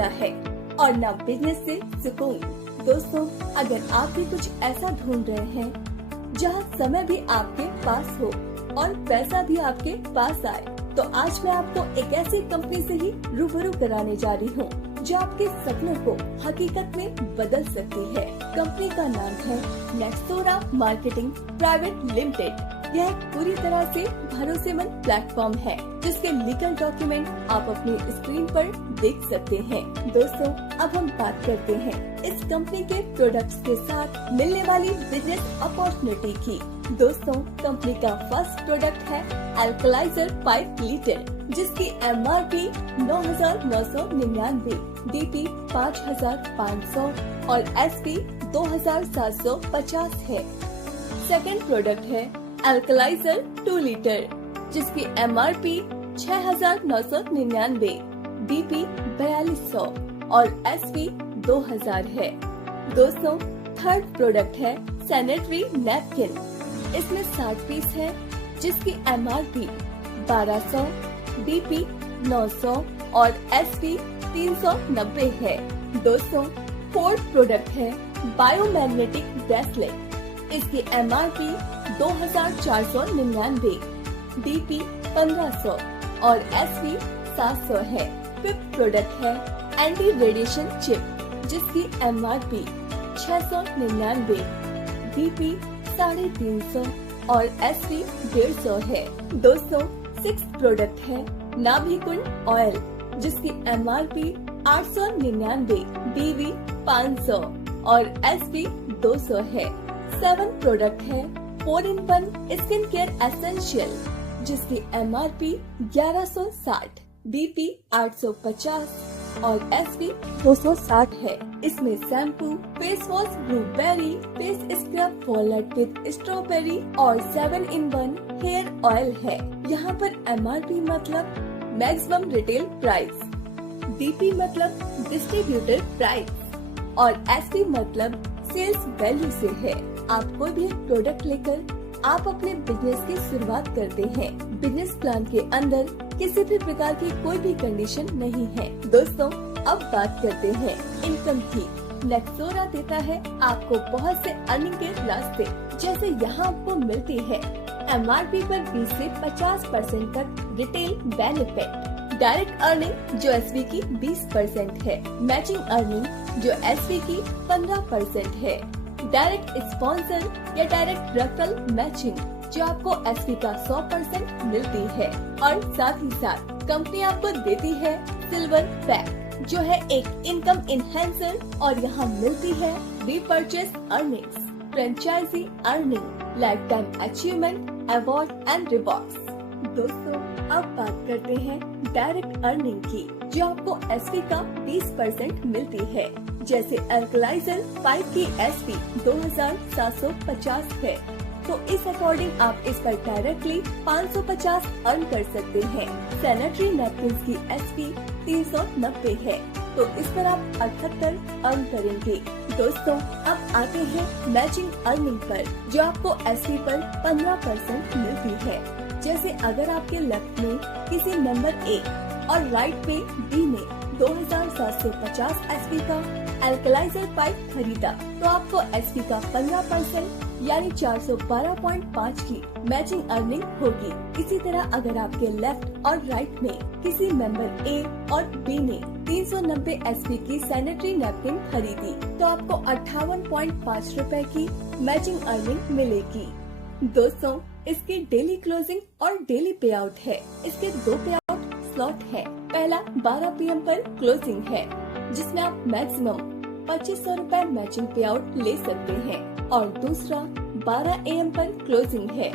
होता है और न बिजनेस से सुकून। दोस्तों, अगर आप भी कुछ ऐसा ढूंढ रहे हैं जहां समय भी आपके पास हो और पैसा भी आपके पास आए, तो आज मैं आपको एक ऐसी कंपनी से ही रूबरू कराने जा रही हूँ जो आपके सपनों को हकीकत में बदल सकती है। कंपनी का नाम है नेक्सोरा मार्केटिंग प्राइवेट लिमिटेड। यह एक पूरी तरह से भरोसेमंद प्लेटफॉर्म है जिसके लीगल डॉक्यूमेंट आप अपनी स्क्रीन पर देख सकते हैं। दोस्तों, अब हम बात करते हैं इस कंपनी के प्रोडक्ट्स के साथ मिलने वाली बिजनेस अपॉर्चुनिटी की। दोस्तों, कंपनी का फर्स्ट प्रोडक्ट है अल्कलाइजर 5 लीटर, जिसकी MRP 9,999, DP 5,500 और SP 2,750 है। सेकंड प्रोडक्ट है अल्कलाइजर 2 लीटर, जिसकी MRP 6,999, DP 4,200 और SP 2,000 है। दोस्तों, थर्ड प्रोडक्ट है सैनिटरी नैपकिन। इसमें 60 पीस है, जिसकी MRP 1,200, DP 900 और SP 390 है। दोस्तों, फोर्थ प्रोडक्ट है बायोमैग्नेटिक ब्रेसलेट। इसकी MRP 2,499, DP 1,500 और SP 700 है। फिफ्थ प्रोडक्ट है एंटी रेडिएशन चिप, जिसकी MRP 699, DP 350 और SP 150 है। दोस्तों, सिक्स्थ प्रोडक्ट है नाभिकुंड ऑयल, जिसकी MRP 899, DV 500 और SP 200 है। सेवन प्रोडक्ट है 4-in-1 स्किन केयर एसेंशियल, जिसकी MRP 1160, DP 850 और SP 260 है। इसमें shampoo, face wash, blueberry, face scrub, walnut with strawberry और 7-in-1 हेयर ऑयल है। यहाँ पर MRP मतलब मैक्सिमम रिटेल प्राइस, DP मतलब डिस्ट्रीब्यूटर प्राइस और SP मतलब सेल्स वैल्यू से है। आप कोई भी प्रोडक्ट लेकर आप अपने बिजनेस की शुरुआत करते हैं। बिजनेस प्लान के अंदर किसी भी प्रकार की कोई भी कंडीशन नहीं है। दोस्तों, अब बात करते हैं इनकम की। नेक्सोरा देता है आपको बहुत से अर्निंग के रास्ते, जैसे यहाँ आपको मिलती है MRP पर 20 से 50% तक रिटेल बेनिफिट, डायरेक्ट अर्निंग जो SV की 20% है, मैचिंग अर्निंग जो SV की 15% है, डायरेक्ट स्पॉन्सर या डायरेक्ट रेफरल मैचिंग जो आपको SP का 100% मिलती है, और साथ ही साथ कंपनी आपको देती है सिल्वर पैक जो है एक इनकम इनहेंसर, और यहाँ मिलती है repurchase earnings, franchise earning, life time achievement, award and rewards. दोस्तों, अब बात करते हैं डायरेक्ट अर्निंग की, जो आपको SP का 20% मिलती है। जैसे अल्कलाइजर 5 की SP 2,750 है, तो इस अकॉर्डिंग आप इस पर डायरेक्टली 550 अर्न कर सकते हैं। सैनिटरी नैपकिन की SP 390 है, तो इस पर आप 78 अर्न करेंगे। दोस्तों, अब आते हैं मैचिंग अर्निंग पर, जो आपको SP पर 15% मिलती है। जैसे अगर आपके लेफ्ट में किसी नंबर A और राइट पे B ने 2,750 SP का अल्कलाइजर पाइप खरीदा, तो आपको SP का 15% यानी 412.5 की मैचिंग अर्निंग होगी। इसी तरह अगर आपके लेफ्ट और राइट में किसी मेंबर A और B ने 390 SP की सैनिटरी नैपकिन खरीदी, तो आपको 58.5 रुपए की मैचिंग अर्निंग मिलेगी। दोस्तों, इसकी डेली क्लोजिंग और डेली पे आउट है। इसके 2 पे आउट स्लॉट है। पहला 12 PM पर क्लोजिंग है, जिसमें आप मैक्सिमम 2500 रुपए मैचिंग पे आउट ले सकते हैं, और दूसरा 12 AM पर क्लोजिंग है।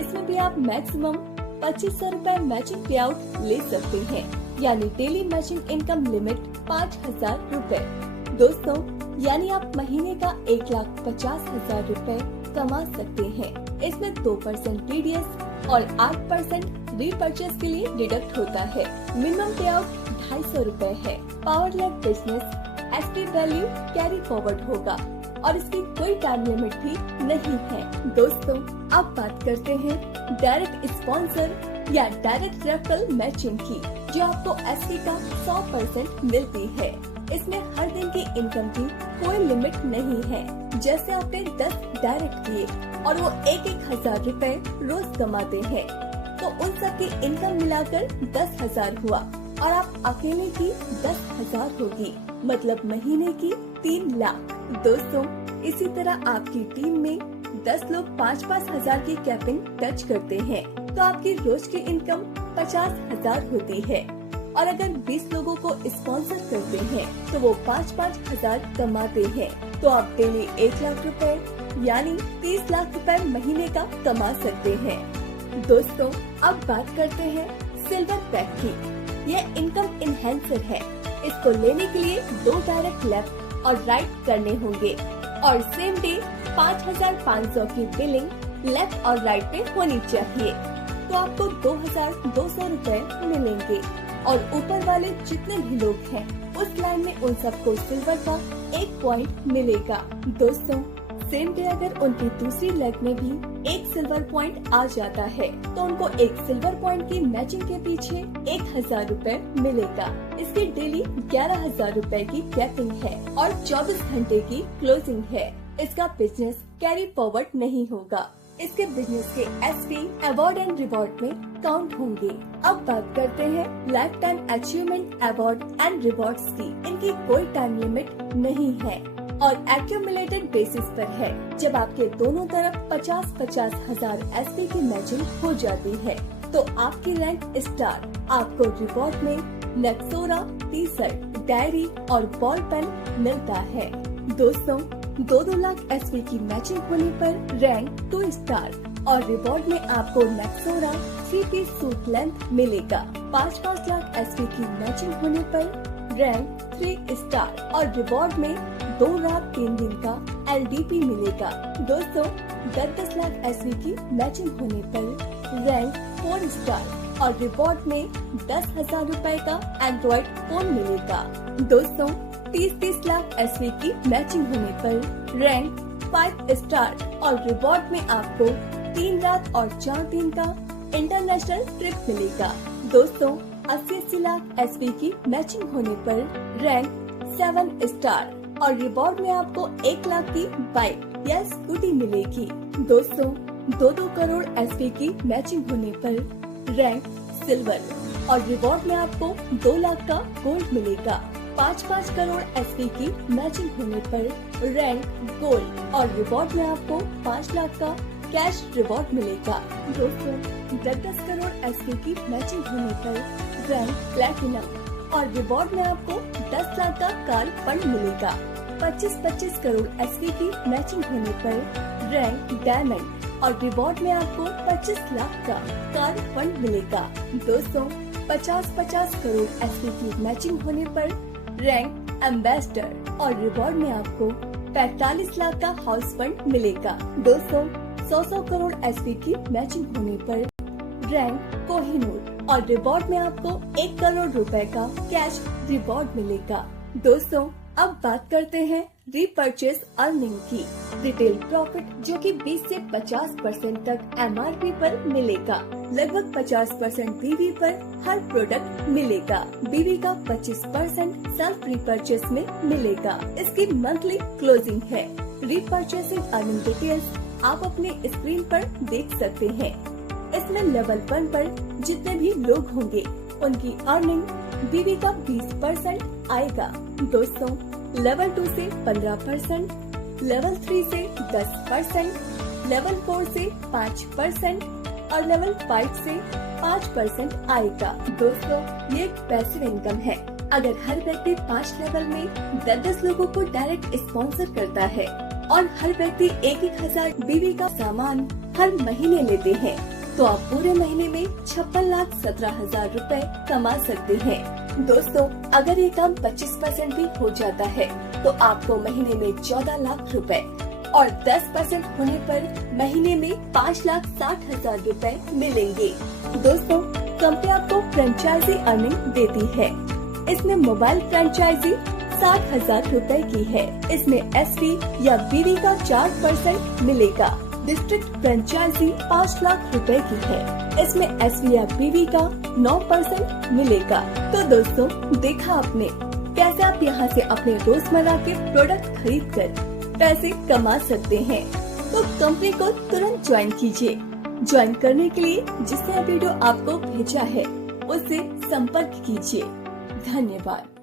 इसमें भी आप मैक्सिमम 2500 रुपए मैचिंग पे आउट ले सकते हैं, यानी डेली मैचिंग इनकम लिमिट 5,000 रुपए। दोस्तों, यानी आप महीने का 1,50,000 रुपए कमा सकते हैं। इसमें 2% TDS और 8% रीपर्चेस के लिए डिडक्ट होता है। मिनिमम पे आउट 250 रुपए है। Power leg business SP value carry forward होगा और इसकी कोई टाइम लिमिट भी नहीं है। दोस्तों, अब बात करते हैं डायरेक्ट स्पॉन्सर या डायरेक्ट रेफरल मैचिंग की, जो आपको एसवी का 100% मिलती है। इसमें हर दिन की इनकम की कोई लिमिट नहीं है। जैसे आपने 10 डायरेक्ट किए और वो 1,000 रुपए रोज कमाते हैं, तो उन सब की इनकम मिलाकर 10,000 हुआ और आप अकेले की 10,000 होगी, मतलब महीने की 3 लाख। दोस्तों, इसी तरह आपकी टीम में 10 लोग 5-5 हजार की कैपिंग टच करते हैं, तो आपकी रोज की इनकम 50,000 होती है। और अगर 20 लोगों को स्पॉन्सर करते हैं तो वो 5-5 हजार कमाते हैं, तो आप डेली 1 लाख रुपए यानी 30 लाख रुपए महीने का कमा सकते हैं। दोस्तों, अब बात करते हैं सिल्वर पैक की। यह इनकम इनहेंसर है। इसको लेने के लिए 2 डायरेक्ट लेफ्ट और राइट करने होंगे और सेम डे 5,500 की बिलिंग लेफ्ट और राइट पे होनी चाहिए, तो आपको 2,200 रुपए मिलेंगे। और ऊपर वाले जितने भी लोग हैं उस लाइन में उन सबको सिल्वर का 1 पॉइंट मिलेगा। दोस्तों, सेम डे अगर उनकी दूसरी लेग में भी 1 सिल्वर पॉइंट आ जाता है तो उनको 1 सिल्वर पॉइंट की मैचिंग के पीछे 1,000 रुपए मिलेगा। इसकी डेली 11,000 रुपए की कैपिंग है और 24 घंटे की क्लोजिंग है। इसका बिजनेस कैरी फॉरवर्ड नहीं होगा। इसके बिजनेस के एसपी अवार्ड एंड रिवॉर्ड में काउंट होंगे। अब बात करते हैं life time achievement award and rewards की। इनकी कोई टाइम लिमिट नहीं है और एक्यूमुलेटेड बेसिस पर है। जब आपके दोनों तरफ 50-50 हजार एसपी की मैचिंग हो जाती है तो आपकी रैंक स्टार। आपको रिवॉर्ड में नेक्सोरा, टी शर्ट, डायरी और बॉल पेन मिलता है। दोस्तों, 2-2 लाख एसपी की मैचिंग होने पर रैंक 2 स्टार और रिवॉर्ड में आपको नेक्सोरा 3 पीस सूट लेंथ मिलेगा। 5-5 लाख एसपी की मैचिंग होने पर रैंक 3 स्टार और रिवॉर्ड में 2 रात 3 दिन का एलडीपी मिलेगा। दोस्तों, 10-10 लाख एसपी की मैचिंग होने पर रैंक 4 स्टार और रिवॉर्ड में 10,000 रुपए का एंड्रॉइड फोन मिलेगा। दोस्तों, 30-30 लाख एसवी की मैचिंग होने पर रैंक 5 स्टार और रिवॉर्ड में आपको 3 रात और 4 दिन का इंटरनेशनल ट्रिप मिलेगा। दोस्तों, 80-80 लाख एसवी की मैचिंग होने पर रैंक 7 स्टार और रिवॉर्ड में आपको 1 लाख की बाइक या स्कूटी मिलेगी। दोस्तों, 2-2 करोड़ एसवी की मैचिंग होने पर रैंक सिल्वर और रिवॉर्ड में आपको 2 लाख का गोल्ड मिलेगा। 5-5 करोड़ एसपी की मैचिंग होने पर रैंक गोल्ड और रिवॉर्ड में आपको 5 लाख का कैश रिवॉर्ड मिलेगा। दोस्तों, 10-10 करोड़ एसपी की मैचिंग होने पर रैंक प्लैटिनम और रिवॉर्ड में आपको 10 लाख का कार फंड मिलेगा। 25-25 करोड़ एसपी की मैचिंग होने पर रैंक डायमंड और रिवॉर्ड में आपको 25 लाख का कार फंड मिलेगा। दोस्तों, 50-50 करोड़ एसपी की मैचिंग होने पर रैंक एम्बेसडर और रिवॉर्ड में आपको 45 लाख का हाउस फंड मिलेगा। दोस्तों, 100 करोड़ एसपी की मैचिंग होने पर रैंक कोहिनूर और रिवॉर्ड में आपको 1 करोड़ रुपए का कैश रिवॉर्ड मिलेगा। दोस्तों, अब बात करते हैं रीपर्चेस अर्निंग की। रिटेल प्रॉफिट जो कि 20 से 50% तक एमआरपी पर मिलेगा। लगभग 50% बीवी पर हर प्रोडक्ट मिलेगा। बीवी का 25% सेल्फ रीपर्चेस में मिलेगा। इसकी मंथली क्लोजिंग है। रीपर्चेसिंग अर्निंग डिटेल्स आप अपने स्क्रीन पर देख सकते हैं। इसमें लेवल 1 पर जितने भी लोग होंगे उनकी अर्निंग बीवी का 20% आएगा। दोस्तों, लेवल 2 से 15%, लेवल 3 से 10%, लेवल 4 से 5% और लेवल 5 से 5% आएगा। दोस्तों, ये एक पैसिव इनकम है। अगर हर व्यक्ति 5 लेवल में 10-10 लोगों को डायरेक्ट स्पॉन्सर करता है और हर व्यक्ति 1,000 बीवी का सामान हर महीने लेते हैं तो आप पूरे महीने में 56,17,000 रुपए कमा सकते हैं। दोस्तों, अगर ये काम 25% भी हो जाता है तो आपको महीने में 14 लाख रुपए और 10% होने पर महीने में 5,60,000 रुपए मिलेंगे। दोस्तों, कंपनी आपको फ्रेंचाइजी अर्निंग देती है। इसमें मोबाइल फ्रेंचाइजी 60,000 रुपए की है। इसमें एसपी या बीवी का 4% मिलेगा। डिस्ट्रिक्ट फ्रेंचाइजी 5 लाख रुपए की है। इसमें SVF का 9% मिलेगा। तो दोस्तों, देखा आपने कैसे आप यहां से अपने रोजमर्रा के प्रोडक्ट खरीद कर पैसे कमा सकते हैं। तो कंपनी को तुरंत ज्वाइन कीजिए। ज्वाइन करने के लिए जिसने वीडियो आपको भेजा है उससे संपर्क कीजिए। धन्यवाद।